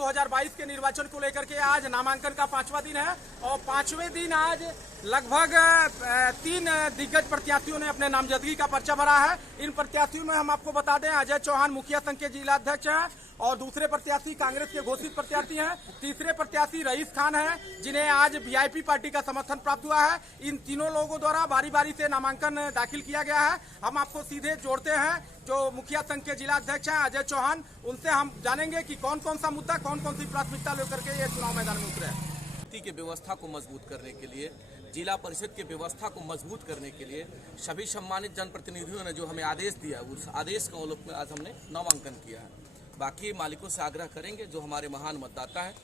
2022 के निर्वाचन को लेकर के आज नामांकन का 5वां दिन है और 5वें दिन आज लगभग 3 दिग्गज प्रत्याशियों ने अपने नामजदगी का पर्चा भरा है। इन प्रत्याशियों में हम आपको बता दें, अजय चौहान मुखिया संघ के जिला अध्यक्ष हैं और दूसरे प्रत्याशी कांग्रेस के घोषित प्रत्याशी हैं। तीसरे प्रत्याशी रईस खान हैं, जिन्हें आज वीआईपी पार्टी का समर्थन प्राप्त हुआ है। इन तीनों लोगों द्वारा बारी बारी से नामांकन दाखिल किया गया है। हम आपको सीधे जोड़ते हैं जो मुखिया संघ के जिला अध्यक्ष हैं अजय चौहान, उनसे हम जानेंगे कि कौन कौन सा मुद्दा, कौन कौन सी प्राथमिकता लेकर के ये चुनाव मैदान में उतरे हैं। की व्यवस्था को मजबूत करने के लिए, जिला परिषद की व्यवस्था को मजबूत करने के लिए सभी सम्मानित जनप्रतिनिधियों ने जो हमें आदेश दिया, उस आदेश के अवलोकन में आज हमने नामांकन किया है। बाकी मालिकों से आग्रह करेंगे, जो हमारे महान मतदाता हैं,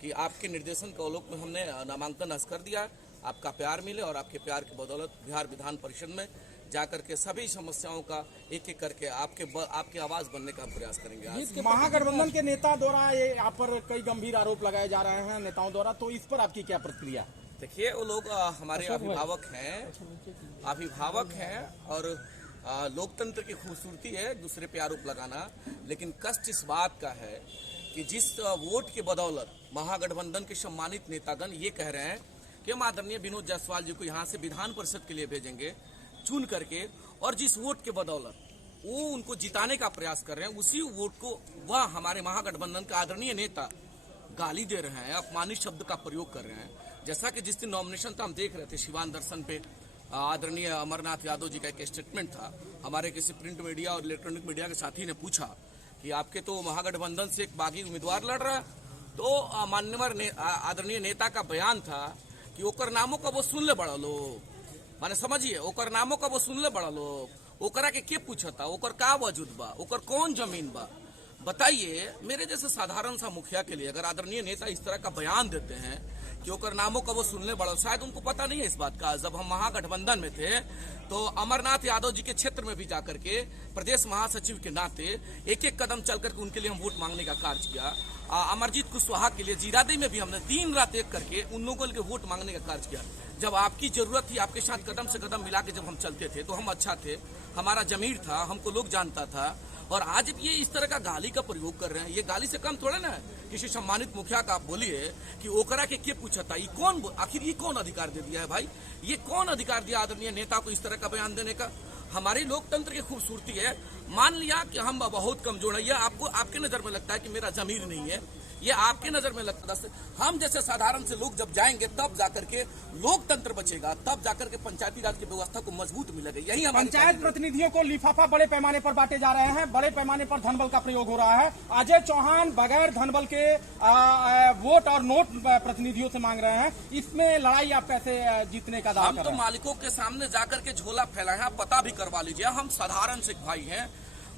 कि आपके निर्देशन के अवलोकन में हमने नामांकन आज कर दिया है। आपका प्यार मिले और आपके प्यार की बदौलत बिहार विधान परिषद में जाकर के सभी समस्याओं का एक एक करके आपके आवाज बनने का प्रयास करेंगे। महागठबंधन के नेता द्वारा ये यहाँ पर कई गंभीर आरोप लगाए जा रहे हैं नेताओं द्वारा, तो इस पर आपकी क्या प्रतिक्रिया? देखिए, वो लोग हमारे अभिभावक हैं और लोकतंत्र की खूबसूरती है दूसरे पे आरोप लगाना, लेकिन कष्ट इस बात का है कि जिस वोट के बदौलत महागठबंधन के सम्मानित नेतागण ये कह रहे हैं कि हम आदरणीय विनोद जायसवाल जी को यहाँ से विधान परिषद के लिए भेजेंगे चुन करके, और जिस वोट के बदौलत वो उनको जिताने का प्रयास कर रहे हैं, उसी वोट को वह हमारे महागठबंधन के आदरणीय नेता गाली दे रहे हैं, अपमानित शब्द का प्रयोग कर रहे हैं। जैसा कि जिस दिन नॉमिनेशन था हम देख रहे थे, शिवान दर्शन पे आदरणीय अमरनाथ यादव जी का एक स्टेटमेंट था। हमारे किसी प्रिंट मीडिया और इलेक्ट्रॉनिक मीडिया के साथी ने पूछा कि आपके तो महागठबंधन से एक बागी उम्मीदवार लड़ रहा है, तो मान्यवर आदरणीय नेता का बयान था कि ओकर नामों का वो सुन ले बड़ा लोग, माने समझिए, ओकर नामों का वो सुन ले बड़ा लोग, ओकरा के पूछता, ओकर का वजूद बा, ओकर कौन जमीन बा, बताइए। मेरे जैसे साधारण सा मुखिया के लिए अगर आदरणीय नेता इस तरह का बयान देते हैं कि ओकर नामों का वो सुनने बड़ा, शायद उनको पता नहीं है इस बात का। जब हम महागठबंधन में थे तो अमरनाथ यादव जी के क्षेत्र में भी जाकर के प्रदेश महासचिव के नाते एक एक कदम चल करके उनके लिए हम वोट मांगने का कार्य किया। अमरजीत कुशवाहा के लिए जीरादेई में भी हमने दिन रात एक करके उन लोगों के वोट मांगने का कार्य किया। जब आपकी जरूरत थी, आपके साथ कदम से कदम मिला के जब हम चलते थे तो हम अच्छा थे, हमारा जमीर था, हमको लोग जानता था। और आज ये इस तरह का गाली का प्रयोग कर रहे हैं, ये गाली से कम थोड़ा ना है। किसी सम्मानित मुखिया का आप बोलिए कि ओकरा के पूछा था, ये कौन, आखिर ये कौन अधिकार दे दिया है भाई? ये कौन अधिकार दिया आदरणीय नेता को इस तरह का बयान देने का? हमारी लोकतंत्र की खूबसूरती है। मान लिया कि हम बहुत कमजोर है, आपको आपके नजर में लगता है कि मेरा जमीर नहीं है, ये आपके नजर में लगता है। हम जैसे साधारण से लोग जब जाएंगे तब जाकर के लोकतंत्र बचेगा, तब जाकर के पंचायती राज की व्यवस्था को मजबूत मिलेगा। यही हमारी पंचायत प्रतिनिधियों को लिफाफा बड़े पैमाने पर बांटे जा रहे हैं, बड़े पैमाने पर धनबल का प्रयोग हो रहा है। अजय चौहान बगैर धनबल के वोट और नोट प्रतिनिधियों से मांग रहे हैं, इसमें लड़ाई आप कैसे जीतने का दावा कर रहे हैं? हम तो मालिकों के सामने जाकर के झोला फैलाए हैं, पता भी करवा लीजिए। हम साधारण से भाई हैं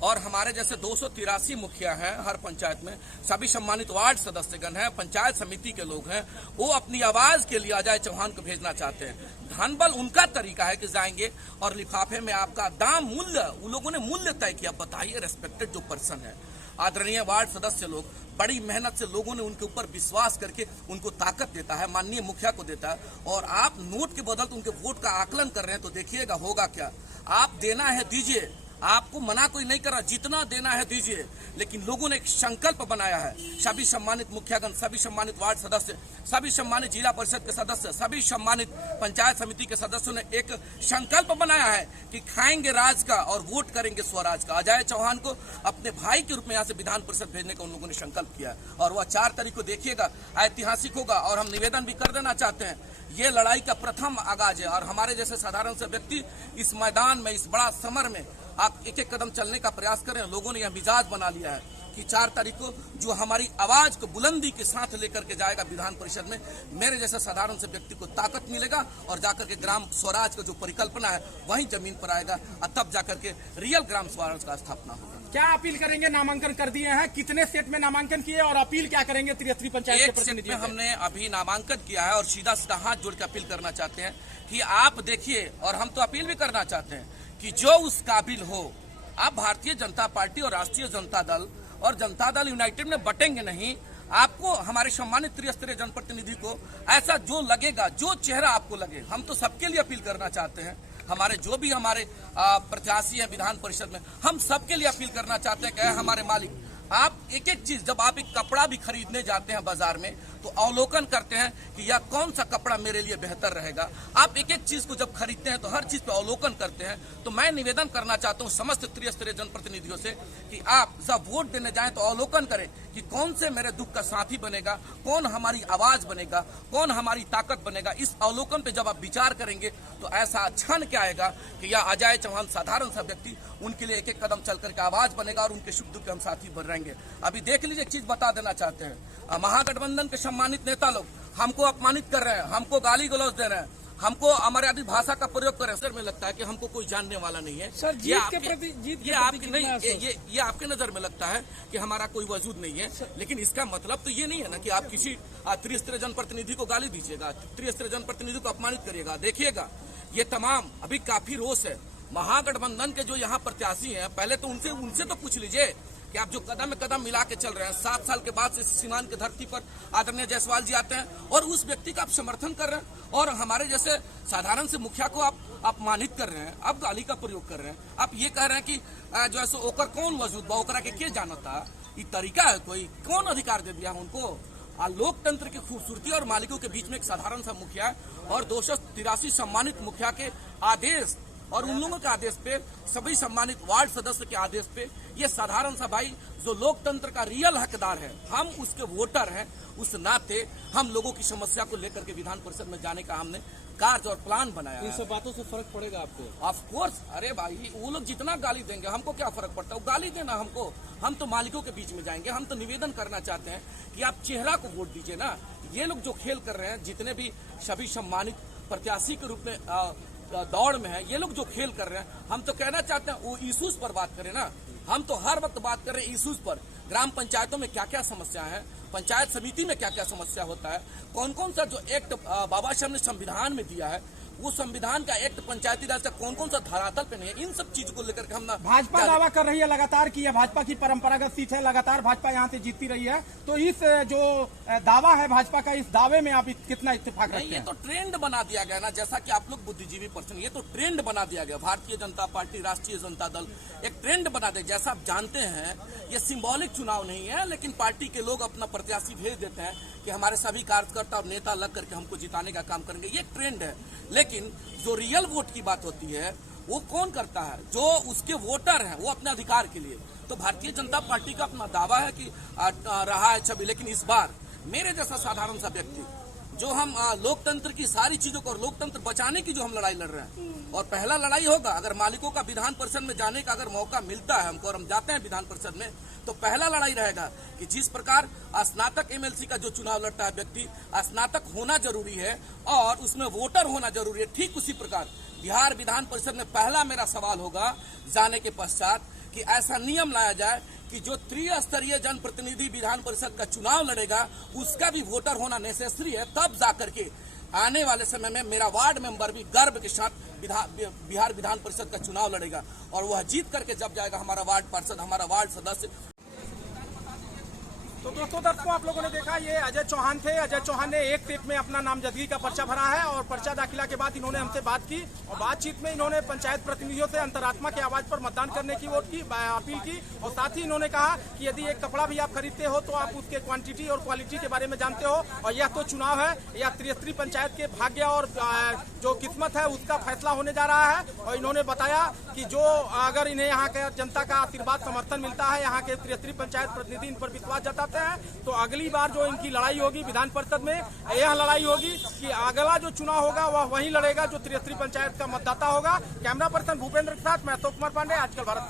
और हमारे जैसे 283 मुखिया हैं हर पंचायत में, सभी सम्मानित वार्ड सदस्यगण हैं, पंचायत समिति के लोग हैं, वो अपनी आवाज के लिए अजय चौहान को भेजना चाहते हैं। धनबल उनका तरीका है कि जाएंगे और लिफाफे में आपका दाम, मूल्य, उन लोगों ने मूल्य तय किया। बताइए, रेस्पेक्टेड जो पर्सन है, आदरणीय वार्ड सदस्य लोग, बड़ी मेहनत से लोगों ने उनके ऊपर विश्वास करके उनको ताकत देता है, माननीय मुखिया को देता है, और आप नोट के बदौलत उनके वोट का आकलन कर रहे हैं, तो देखिएगा होगा क्या। आप देना है दीजिए, आपको मना कोई नहीं कर रहा, जितना देना है दीजिए, लेकिन लोगों ने एक संकल्प बनाया है। सभी सम्मानित मुखियागण, सभी सम्मानित वार्ड सदस्य, सभी सम्मानित जिला परिषद के सदस्य, सभी सम्मानित पंचायत समिति के सदस्यों ने एक संकल्प बनाया है कि खाएंगे राज का और वोट करेंगे स्वराज का। अजय चौहान को अपने भाई के रूप में यहाँ से विधान परिषद भेजने का उन लोगों ने संकल्प किया है और वह 4 तारीख को देखिएगा, ऐतिहासिक होगा। और हम निवेदन भी कर देना चाहते हैं, ये लड़ाई का प्रथम आगाज है और हमारे जैसे साधारण से व्यक्ति इस मैदान में, इस बड़ा समर में आप एक एक कदम चलने का प्रयास करें। लोगों ने यह मिजाज बना लिया है कि 4 तारीख को जो हमारी आवाज को बुलंदी के साथ लेकर के जाएगा विधान परिषद में, मेरे जैसे साधारण से व्यक्ति को ताकत मिलेगा और जाकर के ग्राम स्वराज का जो परिकल्पना है वही जमीन पर आएगा और तब जाकर के रियल ग्राम स्वराज का स्थापना होगा। क्या अपील करेंगे? नामांकन कर दिए हैं, कितने सेट में नामांकन किए और अपील क्या करेंगे त्रिस्तरीय पंचायत के प्रतिनिधियों से? हमने अभी नामांकन किया है और सीधा सीधा हाथ जोड़ के अपील करना चाहते हैं कि आप देखिए, और हम तो अपील भी करना चाहते हैं कि जो उस काबिल हो, आप भारतीय जनता पार्टी और राष्ट्रीय जनता दल और जनता दल यूनाइटेड में बटेंगे नहीं। आपको हमारे सम्मानित त्रिस्तरीय जनप्रतिनिधि को ऐसा जो लगेगा, जो चेहरा आपको लगे, हम तो सबके लिए अपील करना चाहते हैं। हमारे जो भी हमारे प्रत्याशी हैं विधान परिषद में, हम सबके लिए अपील करना चाहते हैं कि हमारे मालिक आप एक एक चीज, जब आप एक कपड़ा भी खरीदने जाते हैं बाजार में तो अवलोकन करते हैं कि यह कौन सा कपड़ा मेरे लिए बेहतर रहेगा। आप एक एक चीज को जब खरीदते हैं तो हर चीज पे अवलोकन करते हैं। तो मैं निवेदन करना चाहता हूं समस्त त्रिस्तरीय जनप्रतिनिधियों से कि आप जब वोट देने जाएं तो अवलोकन करें कि कौन से मेरे दुख का साथी बनेगा, कौन हमारी आवाज बनेगा, कौन हमारी ताकत बनेगा। इस अवलोकन पे जब आप विचार करेंगे तो ऐसा क्षण क्या आएगा कि यह अजय चौहान साधारण सा व्यक्ति उनके लिए एक एक कदम चल करके आवाज बनेगा और उनके सुख दुख के हम साथी बन रहेंगे। अभी देख लीजिए, एक चीज बता देना चाहते हैं, महागठबंधन के सम्मानित नेता लोग हमको अपमानित कर रहे हैं, हमको गाली गलौज दे रहे हैं, हमको अमर्यादित भाषा का प्रयोग कर रहे हैं। सर, में लगता है कि हमको कोई जानने वाला नहीं है। सर, ये आपके नजर में लगता है कि हमारा कोई वजूद नहीं है, लेकिन इसका मतलब तो ये नहीं है ना कि आप किसी त्रिस्तरीय जनप्रतिनिधि को गाली दीजिएगा, त्रिस्तरीय जनप्रतिनिधि को अपमानित करिएगा। देखिएगा, ये तमाम अभी काफी रोष है। महागठबंधन के जो यहाँ प्रत्याशी हैं, पहले तो उनसे तो पूछ लीजिए कि आप जो कदम में कदम मिला के चल रहे हैं, 7 साल के बाद से सीमान की धरती पर आदरणीय जायसवाल जी आते हैं और उस व्यक्ति का आप समर्थन कर रहे हैं और हमारे जैसे साधारण से मुखिया को आप अपमानित कर रहे हैं, आप गाली का प्रयोग कर रहे हैं। आप ये कह रहे हैं कि जो है ओकर कौन वजूद बा, ओकरा के जानता। ये तरीका है कोई? कौन अधिकार दे दिया उनको? लोकतंत्र की खूबसूरती और मालिकों के बीच में एक साधारण सा मुखिया और 283 सम्मानित मुखिया के आदेश और उन लोगों के आदेश पे, सभी सम्मानित वार्ड सदस्य के आदेश पे, ये साधारण सा भाई जो लोकतंत्र का रियल हकदार है, हम उसके वोटर हैं, उस नाते हम लोगों की समस्या को लेकर के विधान परिषद में जाने का हमने कार्य और प्लान बनाया। इन सब बातों से फर्क पड़ेगा आपको? Of course. अरे भाई, वो लोग जितना गाली देंगे हमको क्या फर्क पड़ता है? वो गाली देना हमको, हम तो मालिकों के बीच में जाएंगे। हम तो निवेदन करना चाहते हैं कि आप चेहरा को वोट दीजिए ना। ये लोग जो खेल कर रहे हैं, जितने भी सभी सम्मानित प्रत्याशी के रूप में दौड़ में है, ये लोग जो खेल कर रहे हैं, हम तो कहना चाहते हैं वो इश्यूज पर बात करें ना। हम तो हर वक्त बात कर रहे हैं इश्यूज पर। ग्राम पंचायतों में क्या क्या समस्या है, पंचायत समिति में क्या क्या समस्या होता है, कौन कौन सा जो एक्ट बाबा साहब ने संविधान में दिया है, वो संविधान का एक्ट पंचायती राज का कौन कौन सा धरातल पे नहीं है, इन सब चीज को लेकर के हम ना। भाजपा दावा कर रही है लगातार कि यह भाजपा की परंपरागत सीट है, लगातार भाजपा यहाँ से जीतती रही है। तो इस जो दावा है भाजपा का, इस दावे में आप कितना इत्तेफाक रखते हैं? ये तो ट्रेंड बना दिया गया ना, जैसा कि आप लोग बुद्धिजीवी पर्सन, ये तो ट्रेंड बना दिया गया। भारतीय जनता पार्टी, राष्ट्रीय जनता दल एक ट्रेंड बना दे। जैसा आप जानते हैं, ये सिंबॉलिक चुनाव नहीं है, लेकिन पार्टी के लोग अपना प्रत्याशी भेज देते हैं कि हमारे सभी कार्यकर्ता और नेता लग करके हमको जिताने का काम करेंगे। ये ट्रेंड है, लेकिन जो रियल वोट की बात होती है वो कौन करता है? जो उसके वोटर हैं, वो अपने अधिकार के लिए। तो भारतीय जनता पार्टी का अपना दावा है कि रहा है छवि, लेकिन इस बार मेरे जैसा साधारण सा व्यक्ति, जो हम लोकतंत्र की सारी चीजों को और लोकतंत्र बचाने की जो हम लड़ाई लड़ रहे हैं, और पहला लड़ाई होगा अगर मालिकों का विधान परिषद में जाने का अगर मौका मिलता है हमको और हम जाते हैं विधान परिषद में, तो पहला लड़ाई रहेगा कि जिस प्रकार स्नातक एमएलसी का जो चुनाव लड़ता है व्यक्ति, स्नातक होना जरूरी है और उसमें वोटर होना जरूरी है, ठीक उसी प्रकार बिहार विधान परिषद में पहला मेरा सवाल होगा जाने के पश्चात कि ऐसा नियम लाया जाए कि जो त्रिस्तरीय जनप्रतिनिधि विधान परिषद का चुनाव लड़ेगा उसका भी वोटर होना नेसेसरी है। तब जाकर के आने वाले समय में मेरा वार्ड मेंबर भी गर्व के साथ बिहार विधान परिषद का चुनाव लड़ेगा और वह जीत करके जब जाएगा हमारा वार्ड पार्षद, हमारा वार्ड सदस्य। तो दोस्तों, दर्शकों, आप लोगों ने देखा, ये अजय चौहान थे। अजय चौहान ने एक टेप में अपना नामजदगी का पर्चा भरा है और पर्चा दाखिला के बाद इन्होंने हमसे बात की और बातचीत में इन्होंने पंचायत प्रतिनिधियों से अंतरात्मा की आवाज पर मतदान करने की अपील की और साथ ही इन्होंने कहा कि यदि एक कपड़ा भी आप खरीदते हो तो आप उसके क्वांटिटी और क्वालिटी के बारे में जानते हो और यह तो चुनाव है, यह त्रिस्तरीय पंचायत के भाग्य और जो किस्मत है उसका फैसला होने जा रहा है। और इन्होंने बताया कि जो अगर इन्हें यहाँ के जनता का आशीर्वाद समर्थन मिलता है, यहाँ के त्रिस्तरीय पंचायत प्रतिनिधि इन पर विश्वास जताते हैं, तो अगली बार जो इनकी लड़ाई होगी विधान परिषद में, यह लड़ाई होगी कि अगला जो चुनाव होगा वह वही लड़ेगा जो त्रिस्तरीय पंचायत का मतदाता होगा। कैमरा पर्सन भूपेंद्र के साथ मैं अशोक कुमार पांडे, आजकल भारत।